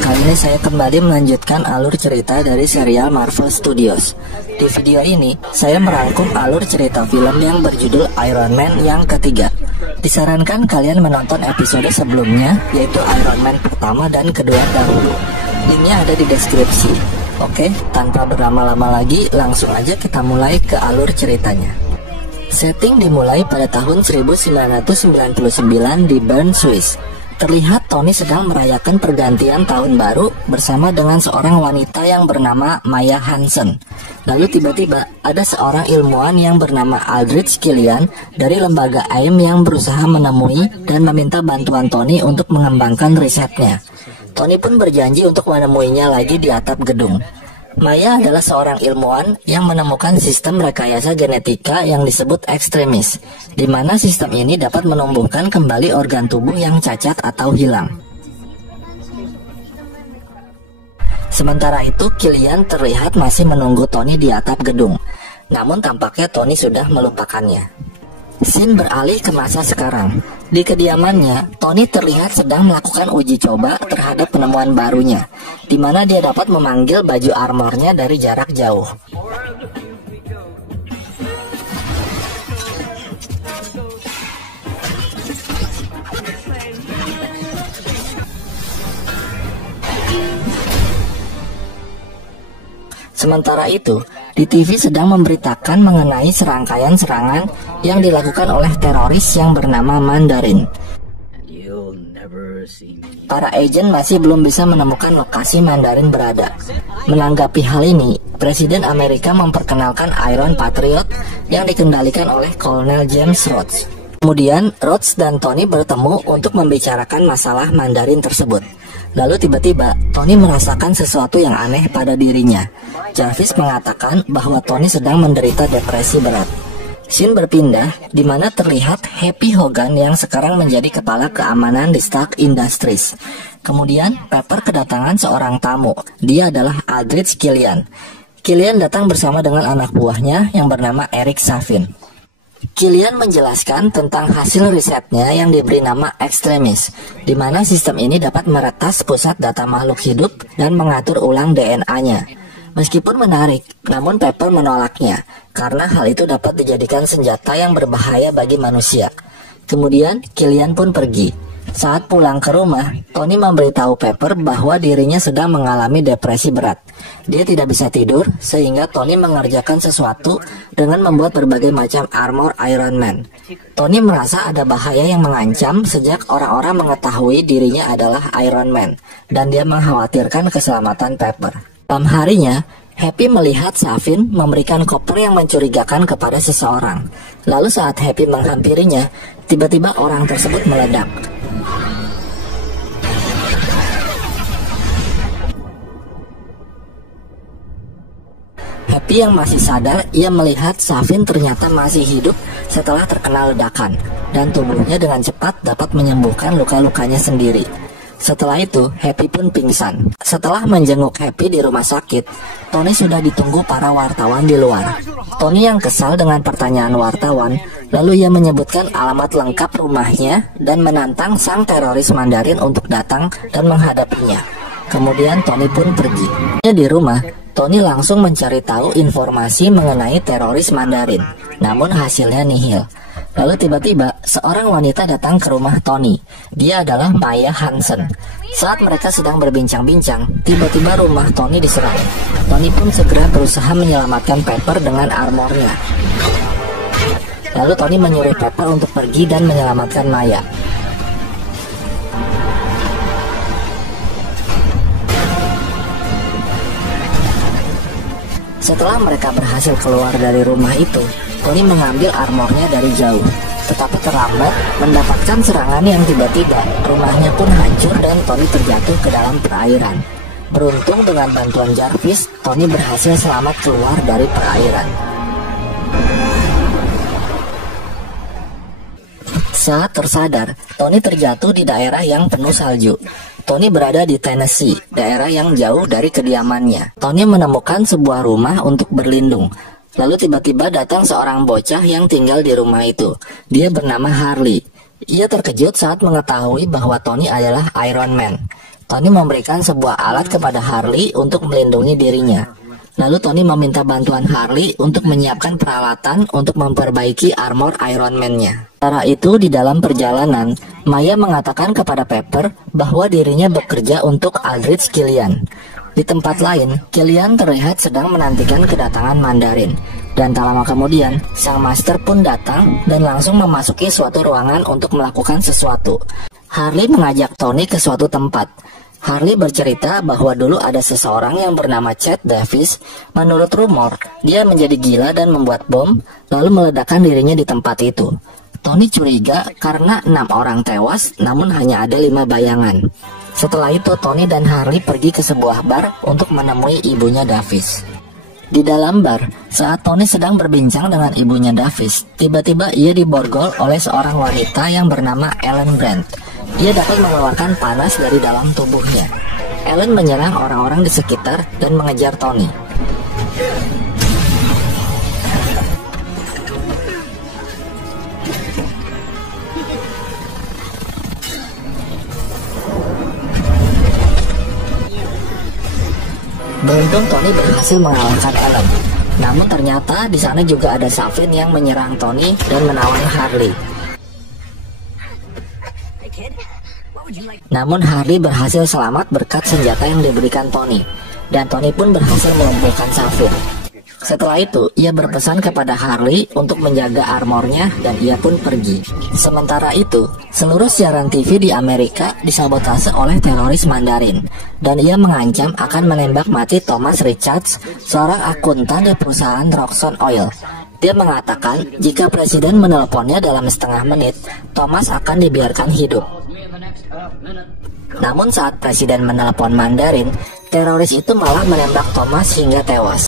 Kali ini saya kembali melanjutkan alur cerita dari serial Marvel Studios. Di video ini, saya merangkum alur cerita film yang berjudul Iron Man yang ketiga. Disarankan kalian menonton episode sebelumnya, yaitu Iron Man pertama dan kedua dahulu. Linknya ada di deskripsi. Oke, tanpa berlama-lama lagi, langsung aja kita mulai ke alur ceritanya. Setting dimulai pada tahun 1999 di Bern, Swiss. Terlihat Tony sedang merayakan pergantian tahun baru bersama dengan seorang wanita yang bernama Maya Hansen. Lalu tiba-tiba ada seorang ilmuwan yang bernama Aldrich Killian dari lembaga AIM yang berusaha menemui dan meminta bantuan Tony untuk mengembangkan risetnya. Tony pun berjanji untuk menemuinya lagi di atap gedung. Maya adalah seorang ilmuwan yang menemukan sistem rekayasa genetika yang disebut ekstremis, di mana sistem ini dapat menumbuhkan kembali organ tubuh yang cacat atau hilang. Sementara itu, Killian terlihat masih menunggu Tony di atap gedung, namun tampaknya Tony sudah melupakannya. Scene beralih ke masa sekarang. Di kediamannya, Tony terlihat sedang melakukan uji coba terhadap penemuan barunya, di mana dia dapat memanggil baju armornya dari jarak jauh. Sementara itu, di TV sedang memberitakan mengenai serangkaian serangan yang dilakukan oleh teroris yang bernama Mandarin. Para agen masih belum bisa menemukan lokasi Mandarin berada. Menanggapi hal ini, Presiden Amerika memperkenalkan Iron Patriot yang dikendalikan oleh Kolonel James Rhodes. Kemudian, Rhodes dan Tony bertemu untuk membicarakan masalah Mandarin tersebut. Lalu tiba-tiba, Tony merasakan sesuatu yang aneh pada dirinya. Jarvis mengatakan bahwa Tony sedang menderita depresi berat. Scene berpindah, di mana terlihat Happy Hogan yang sekarang menjadi kepala keamanan di Stark Industries. Kemudian, Pepper kedatangan seorang tamu. Dia adalah Aldrich Killian. Killian datang bersama dengan anak buahnya yang bernama Eric Safin. Killian menjelaskan tentang hasil risetnya yang diberi nama Extremis, di mana sistem ini dapat meretas pusat data makhluk hidup dan mengatur ulang DNA-nya. Meskipun menarik, namun Pepper menolaknya, karena hal itu dapat dijadikan senjata yang berbahaya bagi manusia. Kemudian, Killian pun pergi. Saat pulang ke rumah, Tony memberitahu Pepper bahwa dirinya sedang mengalami depresi berat. Dia tidak bisa tidur, sehingga Tony mengerjakan sesuatu dengan membuat berbagai macam armor Iron Man. Tony merasa ada bahaya yang mengancam sejak orang-orang mengetahui dirinya adalah Iron Man, dan dia mengkhawatirkan keselamatan Pepper. Malam harinya, Happy melihat Safin memberikan koper yang mencurigakan kepada seseorang. Lalu saat Happy menghampirinya, tiba-tiba orang tersebut meledak. Happy yang masih sadar, ia melihat Safin ternyata masih hidup setelah terkena ledakan, dan tubuhnya dengan cepat dapat menyembuhkan luka-lukanya sendiri. Setelah itu, Happy pun pingsan. Setelah menjenguk Happy di rumah sakit, Tony sudah ditunggu para wartawan di luar. Tony yang kesal dengan pertanyaan wartawan, lalu ia menyebutkan alamat lengkap rumahnya dan menantang sang teroris Mandarin untuk datang dan menghadapinya. Kemudian Tony pun pergi. Di rumah, Tony langsung mencari tahu informasi mengenai teroris Mandarin, namun hasilnya nihil. Lalu tiba-tiba, seorang wanita datang ke rumah Tony. Dia adalah Maya Hansen. Saat mereka sedang berbincang-bincang, tiba-tiba rumah Tony diserang. Tony pun segera berusaha menyelamatkan Pepper dengan armornya. Lalu Tony menyuruh Pepper untuk pergi dan menyelamatkan Maya. Setelah mereka berhasil keluar dari rumah itu, Tony mengambil armornya dari jauh, tetapi terlambat mendapatkan serangan yang tiba-tiba. Rumahnya pun hancur dan Tony terjatuh ke dalam perairan. Beruntung dengan bantuan Jarvis, Tony berhasil selamat keluar dari perairan. Saat tersadar, Tony terjatuh di daerah yang penuh salju. Tony berada di Tennessee, daerah yang jauh dari kediamannya. Tony menemukan sebuah rumah untuk berlindung. Lalu tiba-tiba datang seorang bocah yang tinggal di rumah itu. Dia bernama Harley. Ia terkejut saat mengetahui bahwa Tony adalah Iron Man. Tony memberikan sebuah alat kepada Harley untuk melindungi dirinya. Lalu Tony meminta bantuan Harley untuk menyiapkan peralatan untuk memperbaiki armor Iron Man-nya. Sementara itu di dalam perjalanan, Maya mengatakan kepada Pepper bahwa dirinya bekerja untuk Aldrich Killian. Di tempat lain, Killian terlihat sedang menantikan kedatangan Mandarin. Dan tak lama kemudian, sang master pun datang dan langsung memasuki suatu ruangan untuk melakukan sesuatu. Harley mengajak Tony ke suatu tempat. Harley bercerita bahwa dulu ada seseorang yang bernama Chad Davis. Menurut rumor, dia menjadi gila dan membuat bom, lalu meledakkan dirinya di tempat itu. Tony curiga karena 6 orang tewas, namun hanya ada 5 bayangan. Setelah itu, Tony dan Harley pergi ke sebuah bar untuk menemui ibunya Davis. Di dalam bar, saat Tony sedang berbincang dengan ibunya Davis, tiba-tiba ia diborgol oleh seorang wanita yang bernama Ellen Brandt. Ia dapat mengeluarkan panas dari dalam tubuhnya. Ellen menyerang orang-orang di sekitar dan mengejar Tony. Beruntung Tony berhasil mengalahkan Ellen. Namun ternyata di sana juga ada Savin yang menyerang Tony dan menawan Harley. Namun Harley berhasil selamat berkat senjata yang diberikan Tony, dan Tony pun berhasil melumpuhkan Savin. Setelah itu, ia berpesan kepada Harley untuk menjaga armornya dan ia pun pergi. Sementara itu, seluruh siaran TV di Amerika disabotase oleh teroris Mandarin, dan ia mengancam akan menembak mati Thomas Richards, seorang akuntan di perusahaan Roxxon Oil. Dia mengatakan jika presiden menelponnya dalam setengah menit, Thomas akan dibiarkan hidup. Namun saat presiden menelepon Mandarin, teroris itu malah menembak Thomas hingga tewas.